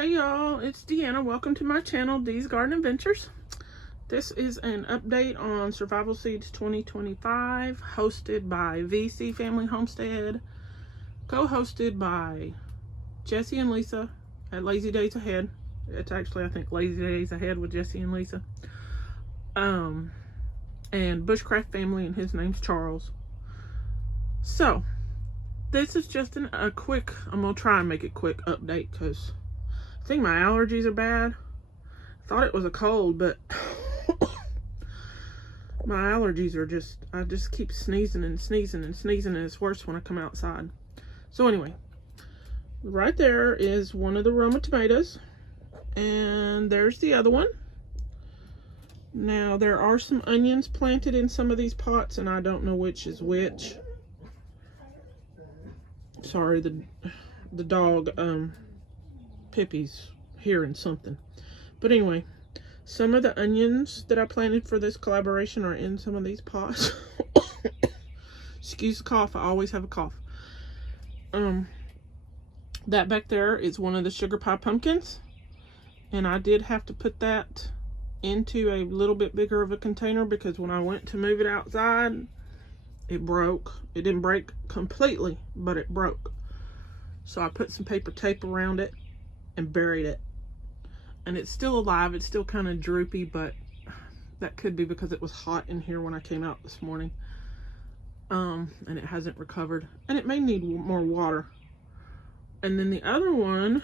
Hey y'all, it's Deanna. Welcome to my channel, Dee's Garden Adventures. This is an update on Survival Seeds 2025, hosted by VC Family Homestead, co-hosted by Jesse and Lisa at Lazy Days Ahead. It's actually, I think, Lazy Days Ahead with Jesse and Lisa. And Bushcraft Family, and his name's Charles. So, this is just a quick, I'm going to try and make it quick update because I think my allergies are bad. I thought it was a cold, but my allergies are I just keep sneezing and sneezing and sneezing, and it's worse when I come outside. So anyway, right there is one of the Roma tomatoes, and there's the other one. Now, there are some onions planted in some of these pots, and I don't know which is which. Sorry, the dog, Pippi's hearing something. But anyway, some of the onions that I planted for this collaboration are in some of these pots. Excuse the cough, I always have a cough. That back there is one of the sugar pie pumpkins, and I did have to put that into a little bit bigger of a container because when I went to move it outside, it broke. It didn't break completely, but it broke. So I put some paper tape around it and buried it. And it's still alive. It's still kind of droopy, but that could be because it was hot in here when I came out this morning. And it hasn't recovered. And it may need more water. And then the other one,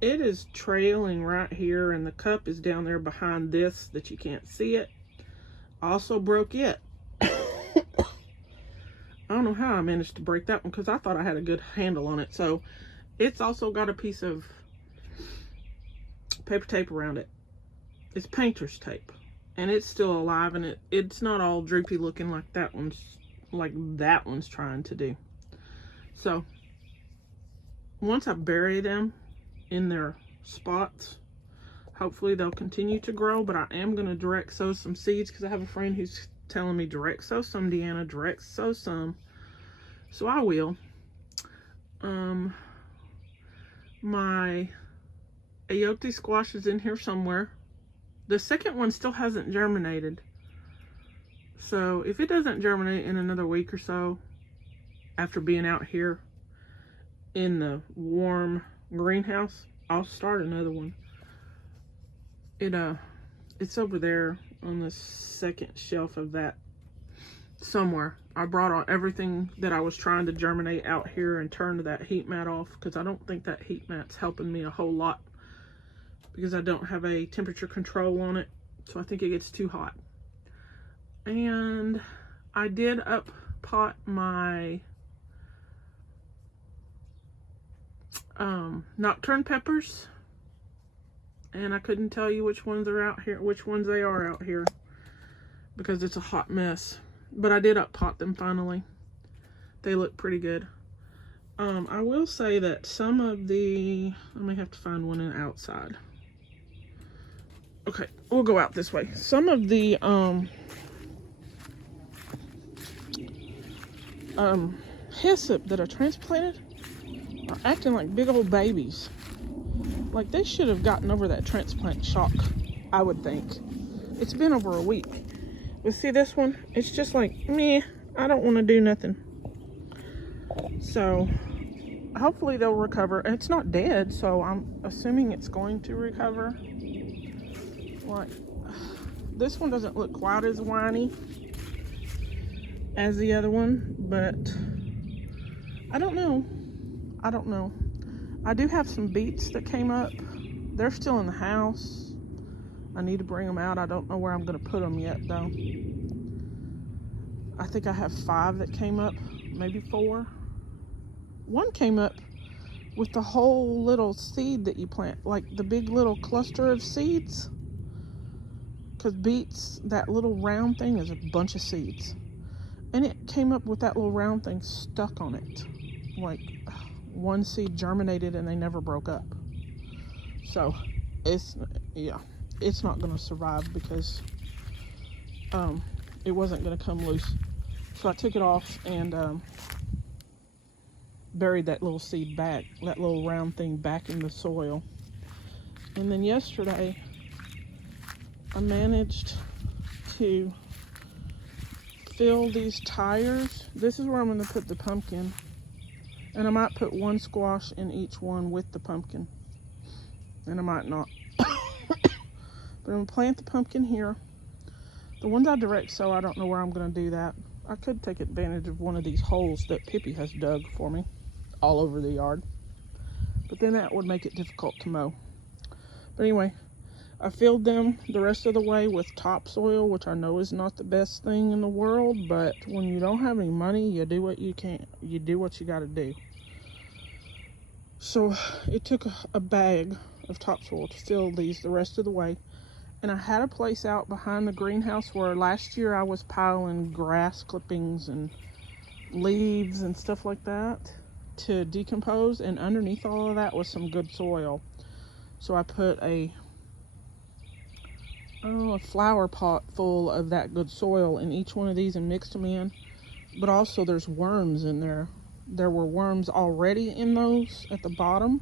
it is trailing right here, and the cup is down there behind this that you can't see it. Also broke it. I don't know how I managed to break that one because I thought I had a good handle on it. So it's also got a piece of paper tape around it. It's painter's tape, and it's still alive, and it's not all droopy looking like that one's trying to do. So once I bury them in their spots, hopefully they'll continue to grow. But I am going to direct sow some seeds because I have a friend who's telling me direct sow some, Deanna, direct sow some. So I will. My ayote squash is in here somewhere. The second one still hasn't germinated. So if it doesn't germinate in another week or so, after being out here in the warm greenhouse, I'll start another one. It's over there on the second shelf of that somewhere. I brought on everything that I was trying to germinate out here and turned that heat mat off because I don't think that heat mat's helping me a whole lot because I don't have a temperature control on it. So I think it gets too hot. And I did up pot my nocturne peppers, and I couldn't tell you which ones are out here, which ones they are out here, because it's a hot mess. But I did up pot them finally. They look pretty good. I will say that some of the, I may have to find one in outside. Okay, we'll go out this way. Some of the hyssop that are transplanted are acting like big old babies. Like they should have gotten over that transplant shock, I would think. It's been over a week. But see this one? It's just like, meh, I don't want to do nothing. So hopefully they'll recover. It's not dead, so I'm assuming it's going to recover. Like, this one doesn't look quite as whiny as the other one, but I don't know. I do have some beets that came up. They're still in the house. I need to bring them out. I don't know where I'm going to put them yet, though. I think I have 5 that came up, maybe 4. One came up with the whole little seed that you plant, like the big little cluster of seeds. Because beets, that little round thing is a bunch of seeds. And it came up with that little round thing stuck on it. Like, one seed germinated and they never broke up. So, it's not going to survive because it wasn't going to come loose. So I took it off and buried that little seed back, that little round thing back in the soil. And then yesterday, I managed to fill these tires. This is where I'm going to put the pumpkin. And I might put one squash in each one with the pumpkin. And I might not. But I'm going to plant the pumpkin here. The ones I direct sow, I don't know where I'm going to do that. I could take advantage of one of these holes that Pippi has dug for me all over the yard. But then that would make it difficult to mow. But anyway, I filled them the rest of the way with topsoil, which I know is not the best thing in the world, but when you don't have any money, you do what you can. You do what you got to do. So it took a bag of topsoil to fill these the rest of the way. And I had a place out behind the greenhouse where last year I was piling grass clippings and leaves and stuff like that to decompose, and underneath all of that was some good soil. So I put a flower pot full of that good soil in each one of these and mixed them in. But also there's worms in there. There were worms already in those at the bottom,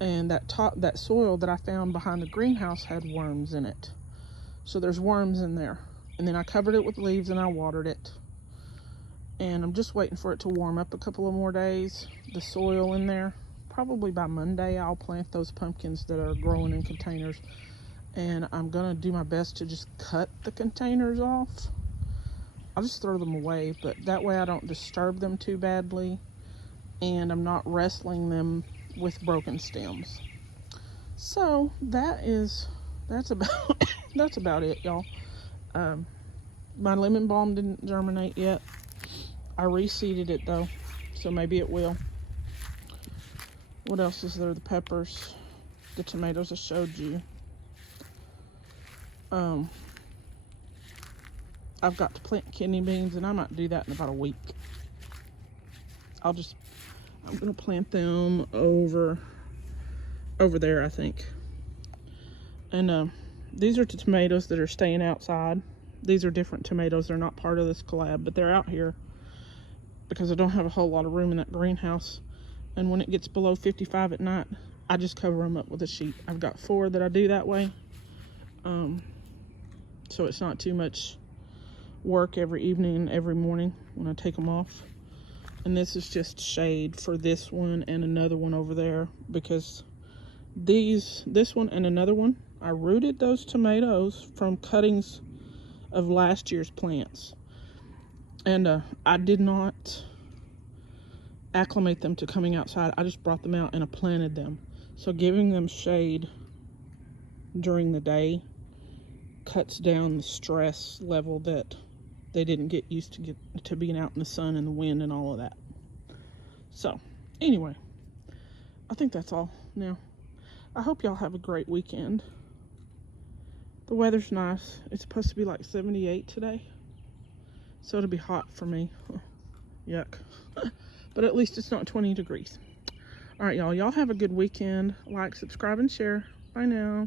and that soil that I found behind the greenhouse had worms in it. So there's worms in there. And then I covered it with leaves and I watered it. And I'm just waiting for it to warm up a couple of more days, the soil in there. Probably by Monday I'll plant those pumpkins that are growing in containers. And I'm gonna do my best to just cut the containers off. I'll just throw them away, but that way I don't disturb them too badly, and I'm not wrestling them with broken stems. So that's about that's about it, y'all. My lemon balm didn't germinate yet. I reseeded it though, so maybe it will. What else is there? The peppers, the tomatoes I showed you. I've got to plant kidney beans, and I might do that in about a week. I'm gonna plant them over there, I think. And these are the tomatoes that are staying outside. These are different tomatoes. They're not part of this collab, but they're out here because I don't have a whole lot of room in that greenhouse. And when it gets below 55 at night, I just cover them up with a sheet. I've got 4 that I do that way. So it's not too much work every evening and every morning when I take them off. And this is just shade for this one and another one over there, because this one and another one, I rooted those tomatoes from cuttings of last year's plants. And I did not acclimate them to coming outside. I just brought them out and I planted them. So giving them shade during the day cuts down the stress level that they didn't get used to being out in the sun and the wind and all of that. So anyway, I think that's all now. I hope y'all have a great weekend. The weather's nice. It's supposed to be like 78 today, so it'll be hot for me. Yuck. But at least it's not 20 degrees. All right, y'all have a good weekend. Like, subscribe, and share. Bye now.